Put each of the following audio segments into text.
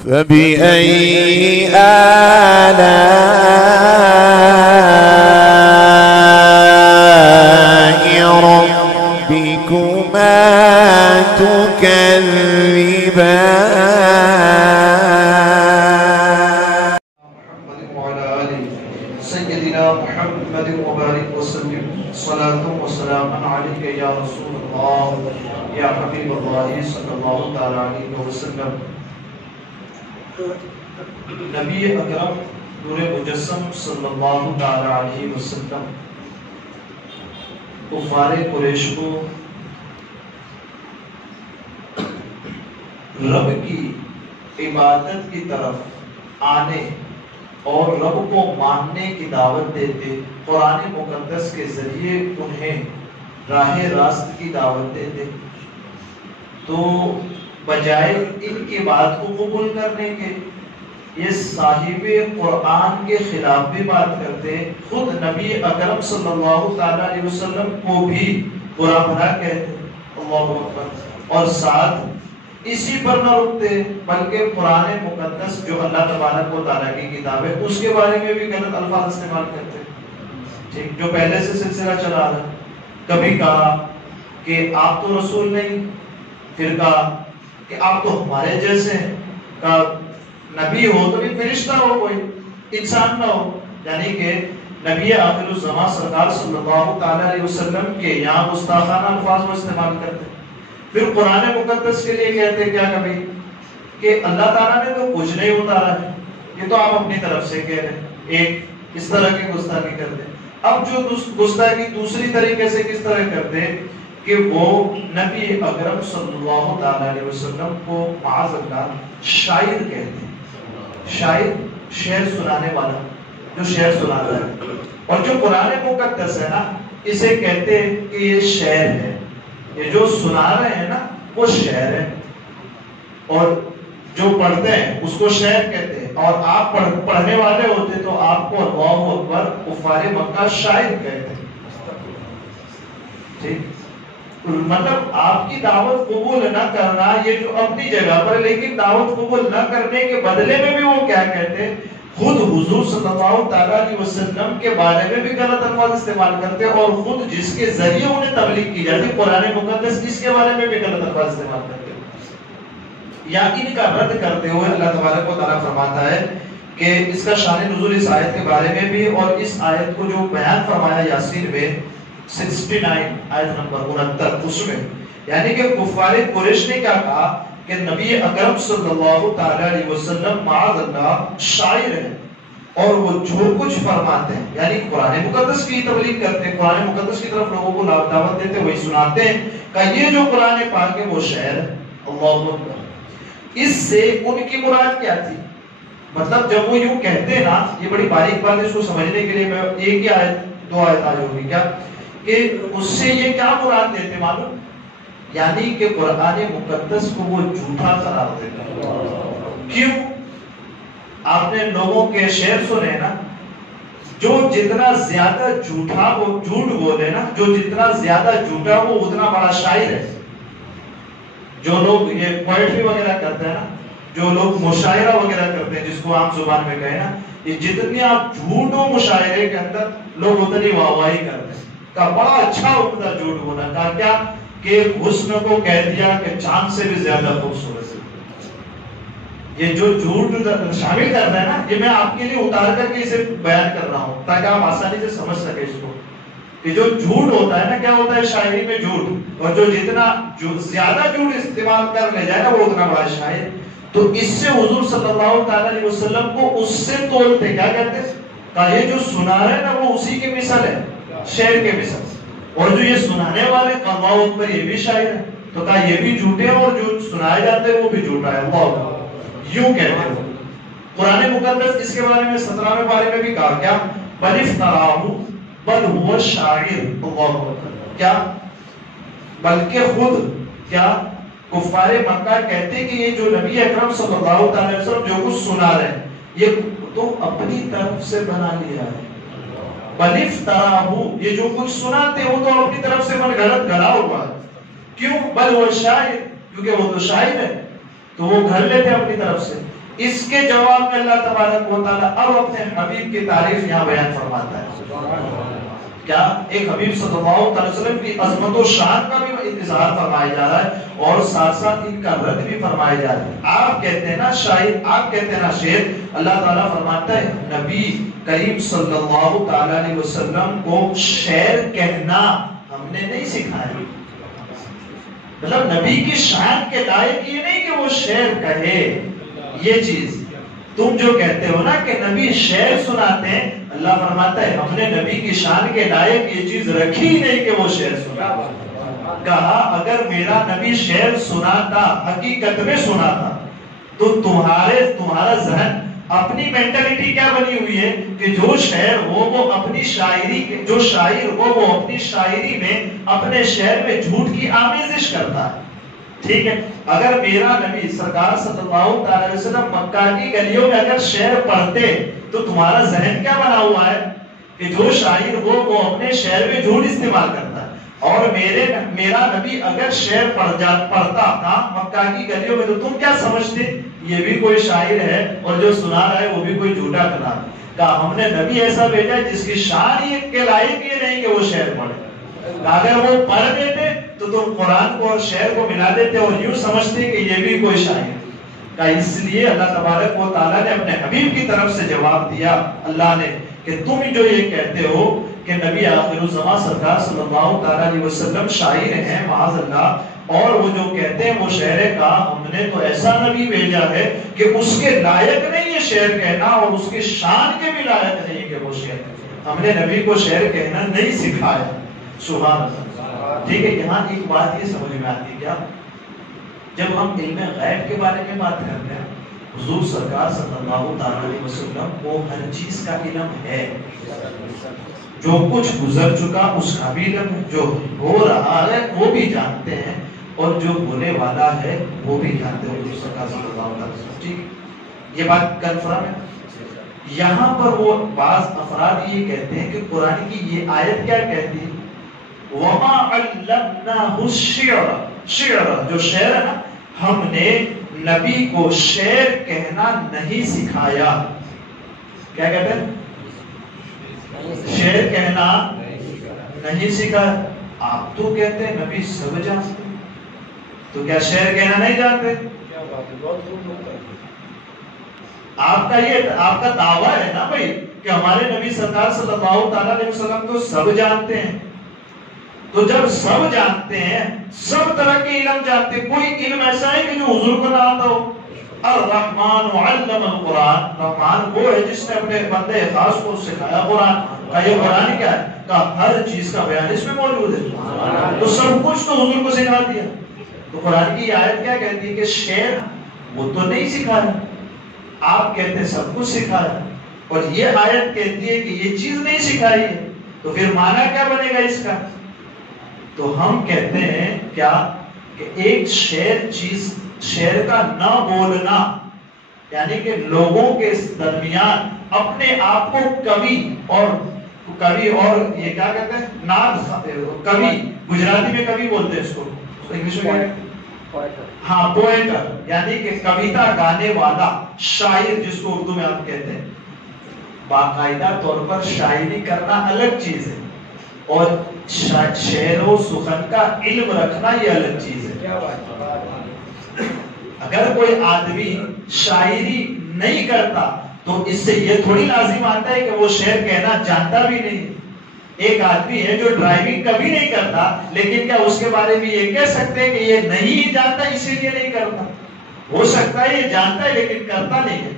فبأي آلاء ربكما تكذبان. محمد وعلى آله سيدنا محمد وبارك وسلم صلاة وسلام عليك يا رسول الله يا حبيب الله صلى الله تعالى عليه وسلم. نبی اکرم نور مجسم صلی اللہ تعالی علیہ وسلم کفار قریش کو رب کی عبادت کی طرف آنے اور رب کو ماننے کی دعوت دیتے، قرآن مقدس کے ذریعے انہیں راہ راست کی دعوت دیتے، تو بجائے ان کی بات کو قبول کرنے کے یہ صاحب قرآن کے خلاف بھی بات کرتے، خود نبی اکرم صلی اللہ تعالی علیہ وسلم کو بھی برا بھلا کہتے، اللہ اکبر، اور ساتھ اسی پر نہ رکتے بلکہ قرآن مقدس جو اللہ تبارک و تعالیٰ کی کتاب ہے اس کے بارے میں بھی غلط الفاظ استعمال کرتے، ٹھیک، جو پہلے سے سلسلہ چلا رہا. کبھی کہا کہ آپ تو رسول نہیں، پھر کہا کہ آپ تو ہمارے جیسے ہیں، کہا نبی ہو تو بھی فرشتہ ہو، کوئی انسان نہ ہو، یعنی کہ نبی آخر الزمان سرکار صلی اللہ تعالی علیہ وسلم کے یہاں گستاخانہ الفاظ وہ استعمال کرتے. پھر قرآن مقدس کے لیے کہتے کیا کبھی کہ اللہ تعالیٰ نے تو کچھ نہیں اتارا ہے، یہ تو آپ اپنی طرف سے کہہ رہے ہیں، ایک اس طرح کی گستاخی کرتے. اب جو گستاخی دوسری طریقے سے کس طرح کرتے کہ وہ نبی اکرم صلی اللہ تعالی علیہ وسلم کو معاذ اللہ شاعر کہتے، شاعر شعر سنانے والا، جو شعر سناتا ہے، اور جو قرآن مقدس ہے نا اسے کہتے کہ یہ شعر ہے، یہ جو سنا رہے ہیں نا وہ شعر ہے، اور جو پڑھتے ہیں اس کو شعر کہتے ہیں، اور آپ پڑھنے والے ہوتے تو آپ کو اللہ اکبر کفار مکہ شاعر کہتے ہیں. ٹھیک، مطلب آپ کی دعوت قبول نہ کرنا یہ جو اپنی جگہ پر، لیکن دعوت قبول نہ کرنے کے بدلے میں بھی وہ کیا کہتے ہیں، خود حضور صلی اللہ تعالیٰ علیہ وسلم کے بارے میں بھی غلط الفاظ استعمال کرتے، اور خود جس کے ذریعے انہیں تبلیغ کی جاتی قرآن مقدس اس کے بارے میں بھی غلط الفاظ استعمال کرتے. یا ان کا رد کرتے ہوئے اللہ تبارک و تعالیٰ فرماتا ہے کہ اس کا شان نزول اس آیت کے بارے میں بھی، اور اس آیت کو جو بیان فرمایا یاسین میں 69 آیت نمبر 69 اس میں، یعنی کہ کفار قریش نے کیا کہا کہ نبی اکرم صلی اللہ تعالی علیہ وسلم معاذ اللہ شاعر ہیں، اور وہ جو کچھ فرماتے ہیں یعنی قرآن مقدس کی تبلیغ کرتے ہیں، قرآن مقدس کی طرف لوگوں کو دعوت دیتے وہی سناتے ہیں، کہ یہ جو قرآن پاک ہے وہ شعر ہے. اللہ اکبر. اس سے ان کی مراد کیا تھی؟ مطلب جب وہ یوں کہتے ہیں نا، یہ بڑی باریک بات ہے، اس کو سمجھنے کے لیے میں ایک ہی آیت دو آیت آج ہوگی کیا کہ اس سے یہ کیا مراد دیتے معلوم؟ یعنی کہ قرآن مقدس کو وہ جھوٹا قرار دیتا. کیوں؟ آپ نے لوگوں کے شعر سنے نا، جو جتنا زیادہ جھوٹا وہ جھوٹ بولے نا، جو جتنا زیادہ جھوٹا وہ اتنا بڑا شاعر ہے. جو لوگ یہ پوئٹری وغیرہ کرتے ہیں نا، جو لوگ مشاعرہ وغیرہ کرتے ہیں جس کو عام زبان میں کہیں نا، یہ جتنی آپ جھوٹ و مشاعرے کے اندر لوگ اتنی واہواہی کرتے ہیں، کا بڑا اچھا عمدہ جھوٹ بولا، کہا کیا کہ حسن کو کہہ دیا کہ چاند سے بھی زیادہ خوبصورت ہے. یہ جو جھوٹ شامل کرنا ہے نا، یہ میں آپ کے لیے اتار کر کے اسے بیان کر رہا ہوں تاکہ آپ آسانی سے سمجھ سکیں اس کو، کہ جو جھوٹ ہوتا ہے نا، کیا ہوتا ہے شاعری میں جھوٹ، اور جو جتنا زیادہ جھوٹ استعمال کر لے جائے نا وہ اتنا بڑا شاعر. تو اس سے حضور صلی اللہ تعالی علیہ وسلم کو اس سے تولتے، کیا کہتے ہیں، کہا یہ جو سنا رہے ہیں نا وہ اسی کے مثل ہے، شعر کے مثل، اور جو یہ سنانے والے اللہ پر یہ بھی شاعر ہے، تو کہا یہ بھی جھوٹے ہیں اور جو سنائے جاتے ہیں وہ بھی جھوٹا ہے. اللہ یوں کہتے ہیں. قرآن مقدس اس کے بارے میں 17ویں پارے میں بھی کہا کیا، بل افتراہ بل هو شاعر. اللہ کیا، بلکہ خود کیا کفار مکہ کہتے کہ یہ جو نبی اکرم صلی اللہ علیہ وسلم جو کچھ سنا رہے ہیں یہ تو اپنی طرف سے بنا لیا ہے. بل افتراہ، یہ جو کچھ سناتے وہ تو اپنی طرف سے من گھڑت گھڑا ہوا ہے. کیوں؟ بل وہ شاعر، کیونکہ وہ تو شاعر ہے تو وہ گھڑ لیتے اپنی طرف سے. اس کے جواب میں اللہ تبارک و تعالیٰ اب اپنے حبیب کی تعریف یہاں بیان فرماتا ہے. کیا ایک حبیب صلی اللہ علیہ وسلم کی عظمت و شان کا بھی اظہار فرمایا جا رہا ہے اور ساتھ ساتھ ان کا رد بھی فرمایا جا رہا ہے. آپ کہتے ہیں نا شاعر، آپ کہتے ہیں نا شعر، اللہ تعالیٰ فرماتا ہے نبی کریم صلی اللہ علیہ وسلم کو شعر کہنا ہم نے نہیں سکھایا. مطلب نبی کی شان کے لائق یہ نہیں کہ وہ شعر کہے. یہ چیز تم جو کہتے ہو نا کہ نبی شعر سناتے ہیں، اللہ فرماتا ہے ہم نے نبی کی شان کے لائق یہ چیز رکھی ہی نہیں کہ وہ شعر سناتا. کہا اگر میرا نبی شعر سناتا، حقیقت میں سناتا، تو تمہارا ذہن اپنی مینٹلٹی کیا بنی ہوئی ہے کہ جو شعر ہو وہ اپنی شاعری، جو شاعر ہو وہ اپنی شاعری میں اپنے شعر میں جھوٹ کی آمیزش کرتا ہے. ٹھیک ہے، اگر میرا نبی سرکار صلی اللہ علیہ وسلم مکہ کی گلیوں میں اگر شعر پڑھتے تو تمہارا ذہن کیا بنا ہوا ہے کہ جو شاعر ہو وہ اپنے شعر میں جھوٹ استعمال کرتا ہے. اور میرا نبی اگر شعر پڑھتا تھا مکہ کی گلیوں میں تو تم کیا سمجھتے یہ بھی کوئی شاعر ہے اور جو سنا رہا ہے وہ بھی کوئی جھوٹا کلام. کہا ہم نے نبی ایسا بھیجا ہے جس کی شان یہ کے لائق یہ نہیں کہ وہ شعر پڑھے. اگر وہ پڑھ دیتے تو تم قرآن کو اور شعر کو ملا دیتے اور یوں سمجھتے کہ یہ بھی کوئی شاعر ہے. اس لیے اللہ تبارک و تعالیٰ نے اپنے حبیب کی طرف سے جواب دیا اللہ نے کہ تم جو یہ کہتے ہو کہ نبی آخر الزمان سرکار صلی اللہ علیہ وسلم شاعر ہیں معاذ اللہ، اور وہ جو کہتے ہیں وہ شعر کا، ہم نے تو ایسا نبی بھیجا ہے کہ اس کے لائق نہیں یہ شعر کہنا اور اس کے شان کے بھی لائق نہیں کہ وہ شعر کہنا. ہم نے نبی کو شعر کہنا نہیں سکھایا. سبحان اللہ. ٹھیک ہے، یہاں ایک بات یہ سمجھ میں آتی کیا، جب ہم علم غیب کے بارے میں بات کرتے ہیں حضور سرکار صلی اللہ علیہ وسلم کو ہر چیز کا علم ہے. جو کچھ گزر چکا اس کا بھی علم ہے، جو ہو رہا ہے وہ بھی جانتے ہیں اور جو ہونے والا ہے وہ بھی جانتے ہیں حضور سرکار صلی اللہ علیہ وسلم. ٹھیک، یہ بات کنفرم ہے. یہاں پر وہ بعض افراد یہ کہتے ہیں کہ قرآن کی یہ آیت کیا کہتی ہے، وَمَا عَلَّمْنَاهُ الشِّعْرَ، شعر جو شعر ہے نا، ہم نے نبی کو شعر کہنا نہیں سکھایا. کیا کہتے ہیں؟ شعر کہنا نہیں سکھایا. آپ تو کہتے ہیں نبی سب جانتے ہیں، تو کیا شعر کہنا نہیں جانتے؟ آپ کا دعویٰ ہے نا بھائی کہ ہمارے نبی سرکار صلی اللہ علیہ وسلم تو سب جانتے ہیں. تو جب سب جانتے ہیں، سب طرح کے علم جانتے ہیں، کوئی علم ایسا ہے کہ جو حضور کو نہ آتا ہو؟ الرحمن علم القرآن، رحمان وہ ہے جس نے اپنے بندے خاص کو سکھایا قرآن. کا یہ قرآن کیا ہے؟ کہ ہر چیز کا بیان اس میں موجود ہے. تو سب کچھ تو حضور کو سکھا دیا. تو قرآن کی آیت کیا کہتی ہے کہ شعر وہ تو نہیں سکھایا، آپ کہتے ہیں سب کچھ سکھایا، اور یہ آیت کہتی ہے کہ یہ چیز نہیں سکھائی ہے. تو پھر معنی کیا بنے گا اس کا؟ تو ہم کہتے ہیں کیا کہ ایک شعر کا نہ بولنا، یعنی کہ لوگوں کے درمیان اپنے آپ کو کوی اور یہ کیا کہتے ہیں نعت، کوی گجراتی میں کوی بولتے ہیں اس کو، انگلش میں ہاں پوئٹر، یعنی کہ کویتا گانے والا شاعر جس کو اردو میں آپ کہتے ہیں. باقاعدہ طور پر شاعری کرنا الگ چیز ہے اور شعر و سخن کا علم رکھنا یہ الگ چیز ہے. اگر کوئی آدمی شاعری نہیں کرتا تو اس سے یہ تھوڑی لازم آتا ہے کہ وہ شعر کہنا جانتا بھی نہیں. ایک آدمی ہے جو ڈرائیونگ کبھی نہیں کرتا، لیکن کیا اس کے بارے میں یہ کہہ سکتے ہیں کہ یہ نہیں جانتا اسی لیے نہیں کرتا؟ ہو سکتا ہے یہ جانتا ہے لیکن کرتا نہیں ہے،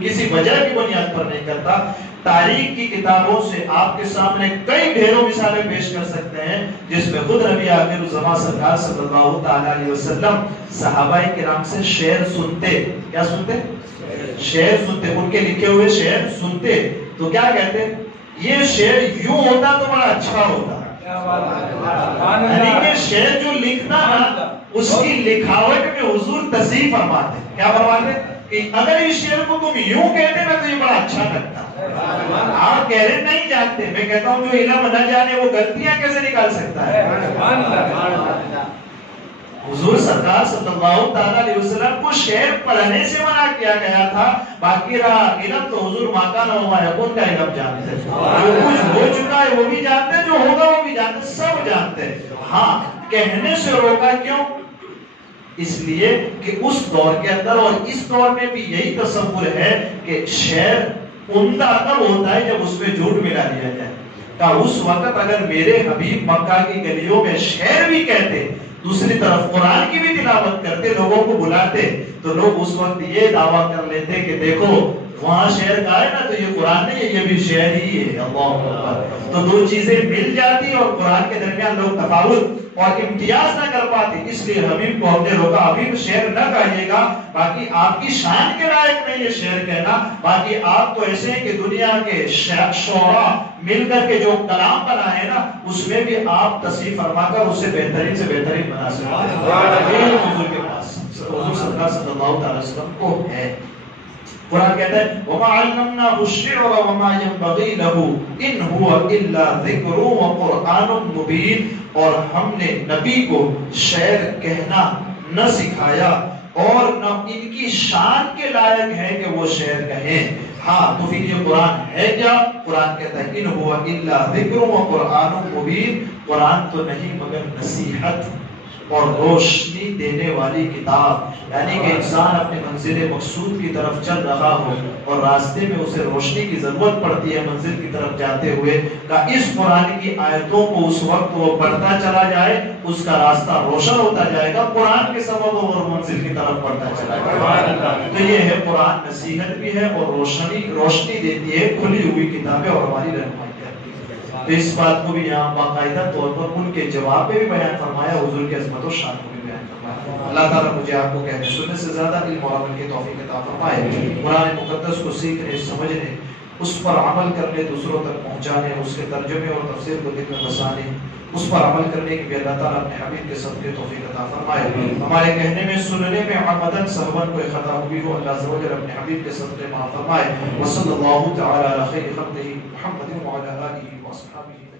کسی وجہ کی بنیاد پر نہیں کرتا. تاریخ کی کتابوں سے آپ کے سامنے کئی ڈھیروں مثالیں پیش کر سکتے ہیں جس میں خود نبی آخر الزمان سرکار صلی اللہ علیہ وسلم صحابہ کرام سے شعر سنتے. کیا سنتے؟ شعر سنتے. ان کے لکھے ہوئے شعر سنتے تو کیا کہتے؟ یہ شعر یوں ہوتا تو بڑا اچھا ہوتا. یعنی کہ شعر جو لکھنا نا اس کی لکھاوٹ میں حضور تصحیح فرماتے. کیا فرماتے؟ کہ اگر اس شعر کو تم یوں کہتے نا تو یہ بڑا اچھا لگتا. آپ کہہ رہے نہیں جانتے، میں کہتا ہوں جو علم نہ جانے وہ غلطیاں کیسے نکال سکتا ہے. حضور سرکار صلی اللہ تعالیٰ علیہ وسلم کو شعر پڑھنے سے منع کیا گیا تھا، باقی رہا علم تو حضور ما کان و ما یکون کا علم جانتے ہیں، جو کچھ ہو چکا ہے وہ بھی جانتے ہیں، جو ہوگا وہ بھی جانتے ہیں، سب جانتے ہیں۔ ہاں کہنے سے روکا کیوں؟ اس لیے کہ اس دور کے اندر اور اس دور میں بھی یہی تصور ہے کہ شعر عمدہ تب ہوتا ہے جب اس میں جھوٹ ملا دیا جائے۔ کہ اس وقت اگر میرے حبیب مکہ کی گلیوں میں شعر بھی کہتے، دوسری طرف قرآن کی بھی تلاوت کرتے، لوگوں کو بلاتے، تو لوگ اس وقت یہ دعویٰ کر لیتے کہ دیکھو وہاں شعر گائے نا تو یہ قرآن نہیں ہے، یہ بھی شعر ہی ہے۔ اللہ اکبر۔ تو دو چیزیں مل جاتی اور قرآن کے درمیان لوگ تفاوت اور امتیاز نہ کر پاتے، اس لیے حبیب کو ہم نے روکا، حبیب شعر نہ کہیے گا، باقی آپ کی شان کے لائق نہیں ہے شعر کہنا، باقی آپ تو ایسے ہیں کہ دنیا کے شعراء مل کر کے جو کلام بنا ہے نا اس میں بھی آپ تصحیح فرما کر اسے بہترین سے بہترین بنا سکتے ہیں۔ حضور کے پاس حضور صلی اللہ علیہ وسلم کو ہے۔ قرآن کہتا ہے وَمَا عَلَّمْنَاهُ الشِّعْرَ وَمَا يَنبَغِي لَهُ إِنْ هُوَ إِلَّا ذِكْرٌ وَقُرْآنٌ مُبِينٌ، اور ہم نے نبی کو شعر کہنا نہ سکھایا اور نہ ان کی شان کے لائق ہے کہ وہ شعر کہیں۔ ہاں تو پھر یہ قرآن ہے کیا؟ قرآن کہتا ہے إِنْ هُوَ إِلَّا ذِكْرٌ وَقُرْآنٌ مُبِينٌ، قرآن تو نہیں مگر نصیحت اور روشنی دینے والی کتاب، یعنی کہ انسان اپنے منزل مقصود کی طرف چل رہا ہو اور راستے میں اسے روشنی کی ضرورت پڑتی ہے منزل کی طرف جاتے ہوئے، کہ اس قرآن کی آیتوں کو اس وقت وہ پڑھتا چلا جائے، اس کا راستہ روشن ہوتا جائے گا، قرآن کے سبب اور منزل کی طرف پڑھتا چلا جائے گا۔ تو یہ ہے قرآن نصیحت بھی ہے اور روشنی دیتی ہے، کھلی ہوئی کتابیں اور ہماری رہنمائی۔ تو اس بات کو بھی یہاں باقاعدہ طور پر ان کے جواب میں بھی بیان فرمایا، حضور کی عظمت و شان کو بھی بیان فرمایا۔ اللہ تعالیٰ مجھے آپ کو کہنے سننے سے زیادہ علم اور عمل کی توفیق عطا فرمائے۔ قرآن مقدس کو سیکھنے، سمجھنے، اس پر عمل کرنے، دوسروں تک پہنچانے، اس کے ترجمے اور تفسیر کو دل میں بسانے، اس پر عمل کرنے کی بھی اللہ تعالیٰ اپنے حبیب کے صدقے توفیق عطا فرمائے۔ ہمارے کہنے میں سننے میں عمدن سہون کوئی خطا ہوئی ہو، اللہ عز و جل اپنے حبیب کے صدقے معاف فرمائے۔ وصلی اللہ تعالی علی خیر خلقہ محمد وعلی آلہ وصحبہ